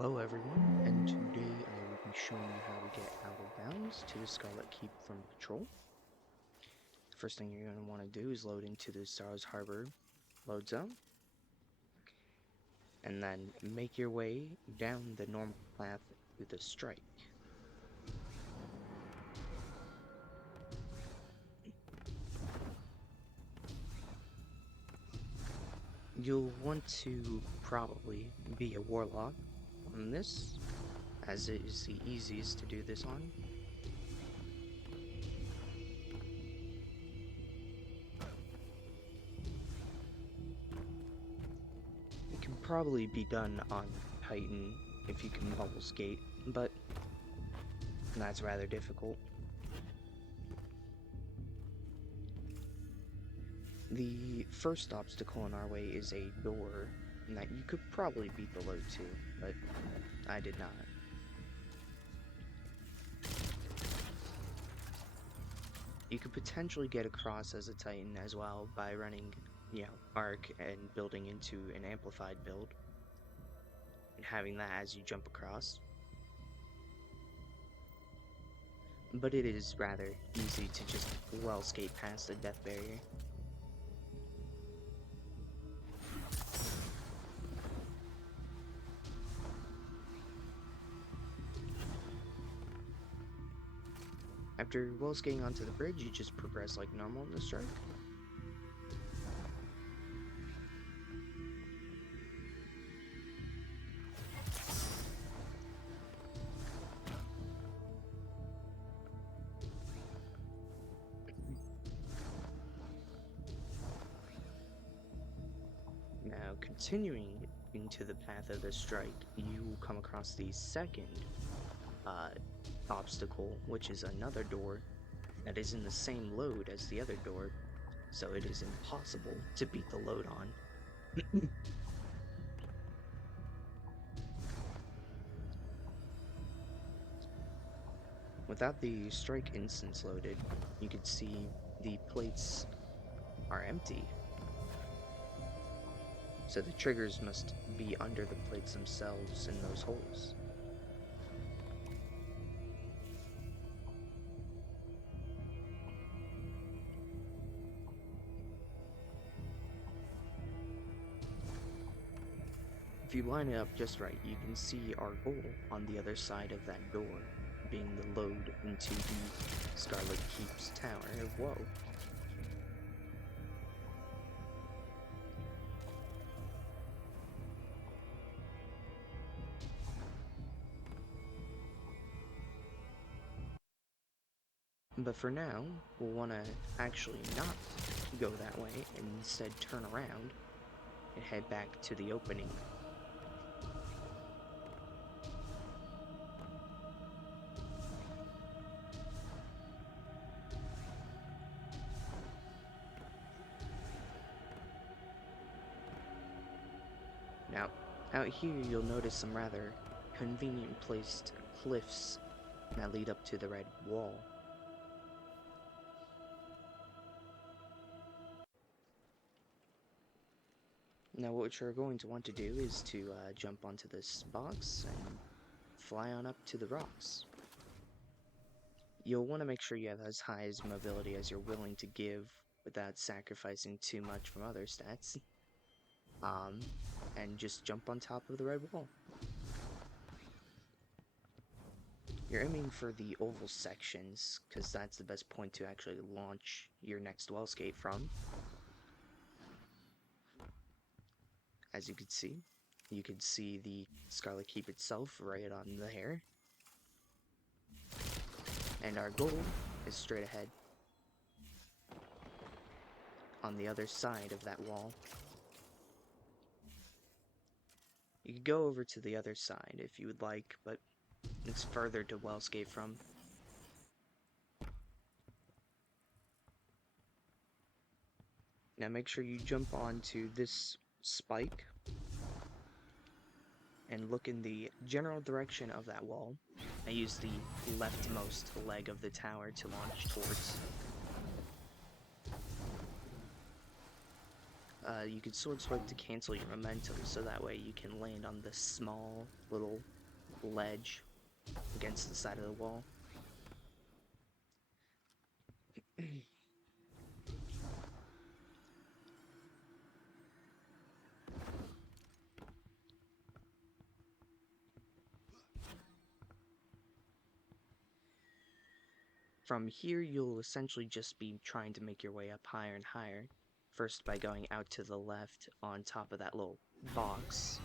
Hello everyone, and today I will be showing you how to get out of bounds to the Scarlet Keep from patrol. First thing you're going to want to do is load into the Stars Harbor load zone, and then make your way down the normal path to the strike. You'll want to probably be a warlock on this, as it is the easiest to do this on. It can probably be done on Titan if you can bubble skate, but that's rather difficult. The first obstacle in our way is a door that you could probably beat the load to, but I did not. You could potentially get across as a Titan as well by running, arc and building into an amplified build, and having that as you jump across. But it is rather easy to just well skate past the death barrier. After well skating onto the bridge, you just progress like normal in the strike. Now, continuing into the path of the strike, you will come across the second obstacle, which is another door that is in the same load as the other door, so it is impossible to beat the load on. Without the strike instance loaded, you can see the plates are empty. So the triggers must be under the plates themselves in those holes. If you line it up just right, you can see our goal on the other side of that door, being the load into the Scarlet Keep's Tower of Woe. But for now, we'll want to actually not go that way and instead turn around and head back to the opening. Now, out here you'll notice some rather convenient placed cliffs that lead up to the red wall. Now what you're going to want to do is to jump onto this box and fly on up to the rocks. You'll want to make sure you have as high as mobility as you're willing to give without sacrificing too much from other stats. And just jump on top of the red wall. You're aiming for the oval sections, because that's the best point to actually launch your next well skate from. As you can see the Scarlet Keep itself right on there. And our goal is straight ahead, on the other side of that wall. You could go over to the other side if you would like, but it's further to well skate from. Now make sure you jump onto this spike and look in the general direction of that wall. I use the leftmost leg of the tower to launch towards. you can sword swipe to cancel your momentum, so that way you can land on this small little ledge against the side of the wall. From here, you'll essentially just be trying to make your way up higher and higher. First by going out to the left on top of that little box.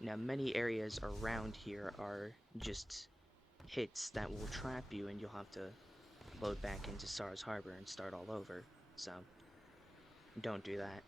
Now, many areas around here are just hits that will trap you, and you'll have to load back into Stars Harbor and start all over. So, don't do that.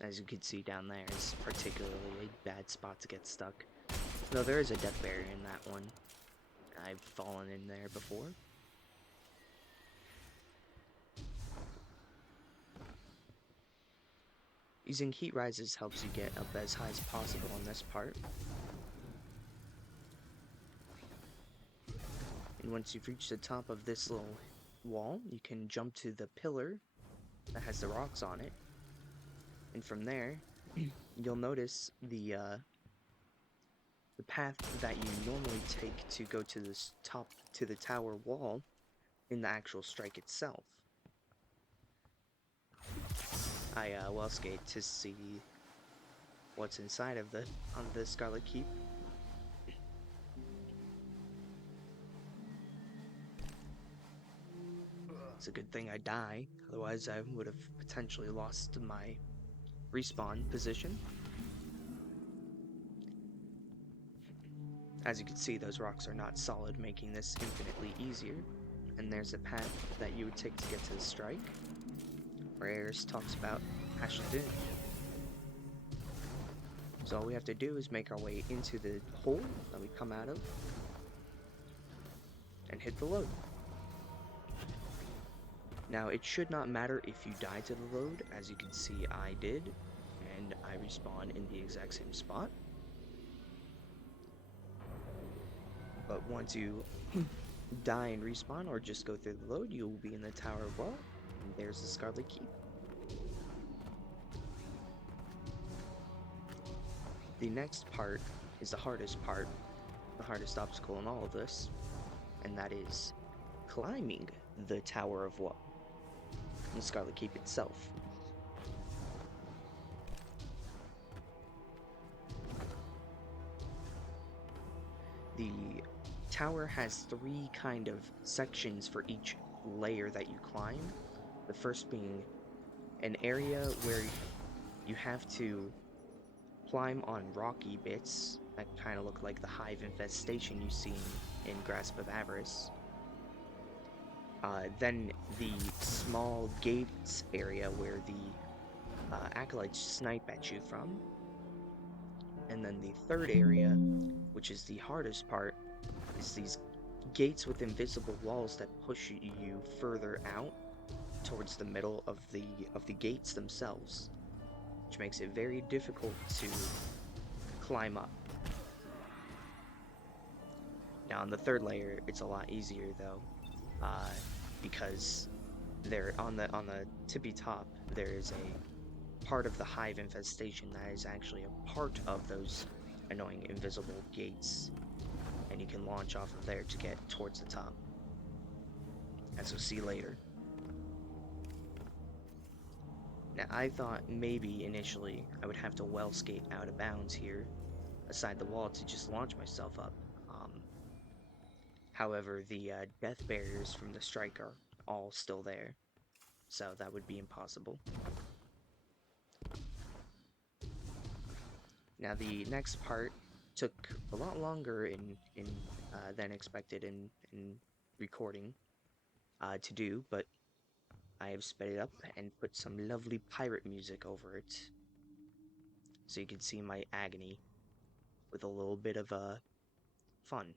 As you can see down there, is particularly a bad spot to get stuck. Though there is a death barrier in that one. I've fallen in there before. Using heat rises helps you get up as high as possible on this part. And once you've reached the top of this little wall, you can jump to the pillar that has the rocks on it. And from there, you'll notice the path that you normally take to go to this top to the tower wall in the actual strike itself. I well skate to see what's inside of the Scarlet Keep. It's a good thing I die, otherwise I would have potentially lost my respawn position. As you can see, those rocks are not solid, making this infinitely easier. And there's a path that you would take to get to the strike, where Ares talks about Hashdun. So all we have to do is make our way into the hole that we come out of, and hit the load. Now, it should not matter if you die to the load. As you can see, I did, and I respawn in the exact same spot. But once you die and respawn, or just go through the load, you will be in the Tower of Well, and there's the Scarlet Keep. The next part is the hardest part, the hardest obstacle in all of this, and that is climbing the Tower of Woe, the Scarlet Keep itself. The tower has three kind of sections for each layer that you climb. The first being an area where you have to climb on rocky bits that kind of look like the hive infestation you see in Grasp of Avarice. Then the small gates area where the acolytes snipe at you from. And then the third area, which is the hardest part, is these gates with invisible walls that push you further out towards the middle of the gates themselves, which makes it very difficult to climb up. Now on the third layer, it's a lot easier though, because there on the tippy top there is a part of the hive infestation that is actually a part of those annoying invisible gates, and you can launch off of there to get towards the top, as we'll see later. Now, I thought maybe initially I would have to well skate out of bounds here, aside the wall, to just launch myself up. However, the death barriers from the strike are all still there, so that would be impossible. Now, the next part took a lot longer than expected in recording to do, but I have sped it up and put some lovely pirate music over it, so you can see my agony with a little bit of fun.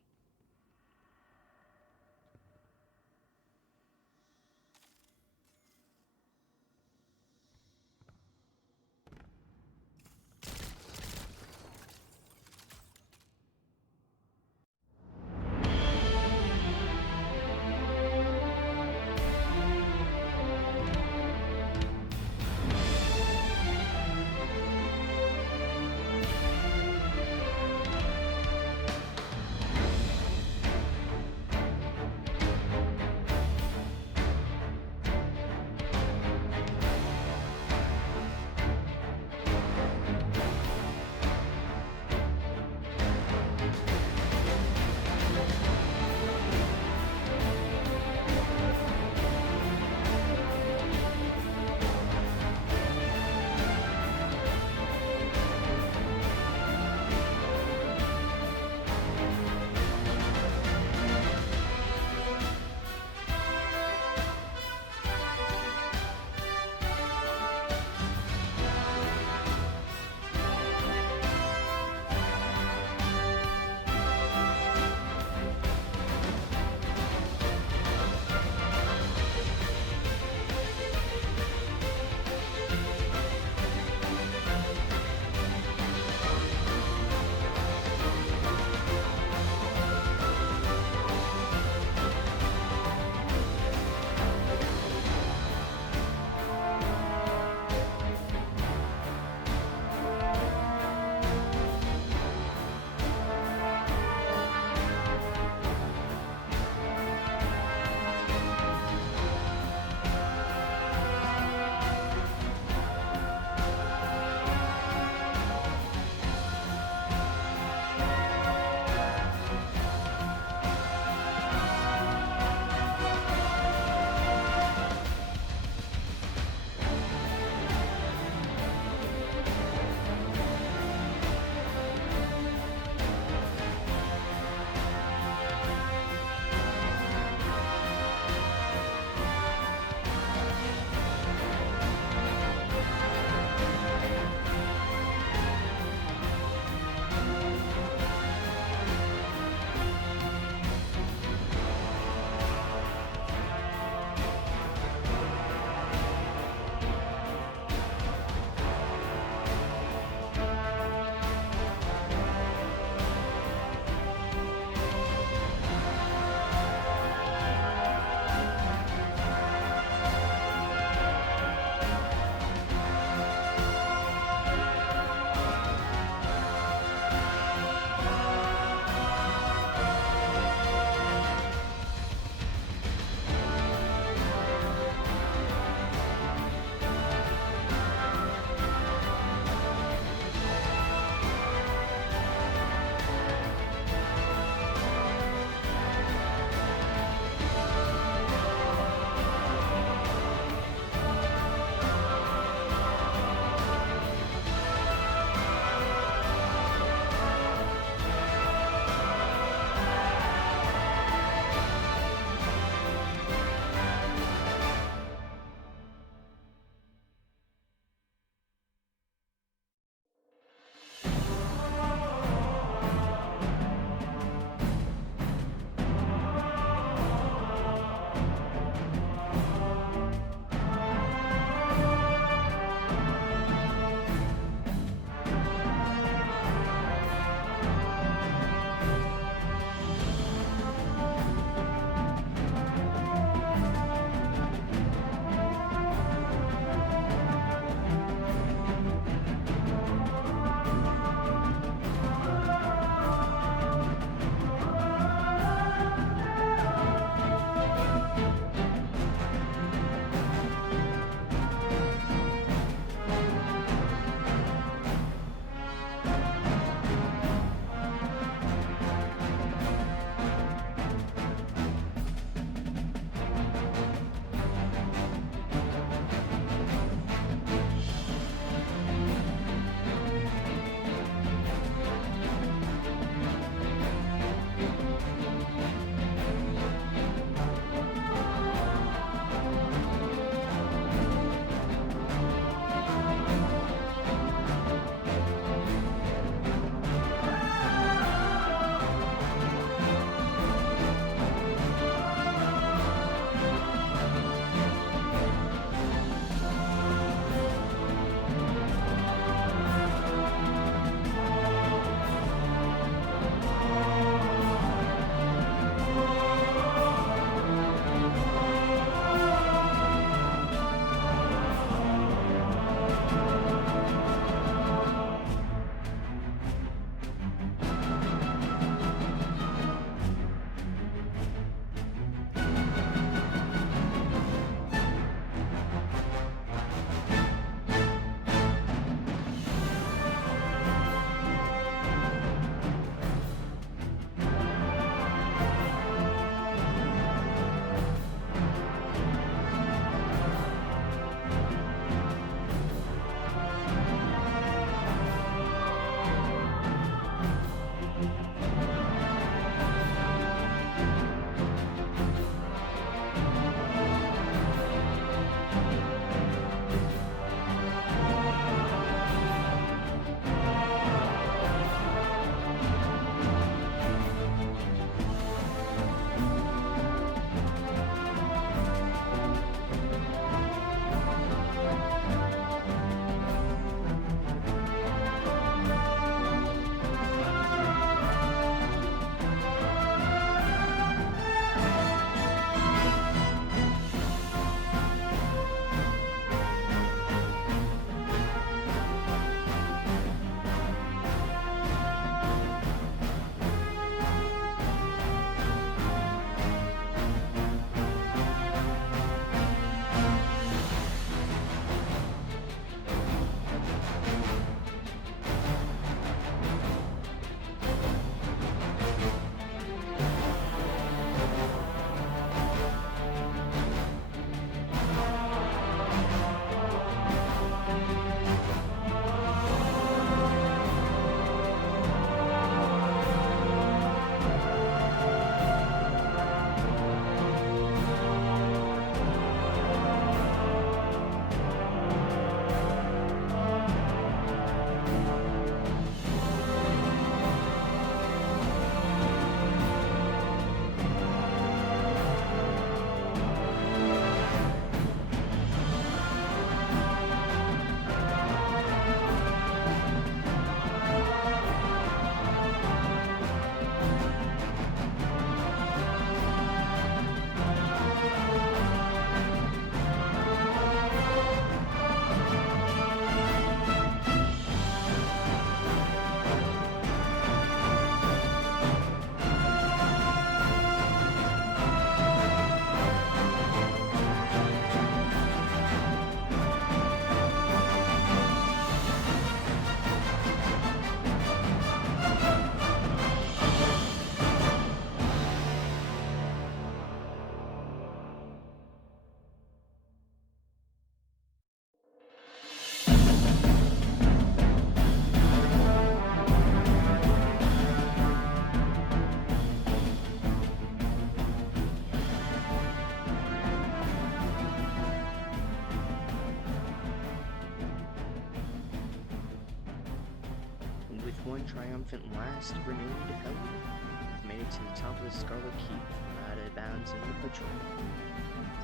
one triumphant last renewed hell. You've made it to the top of the Scarlet Keep, out of bounds in the patrol.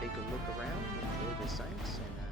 Take a look around, enjoy the sights, and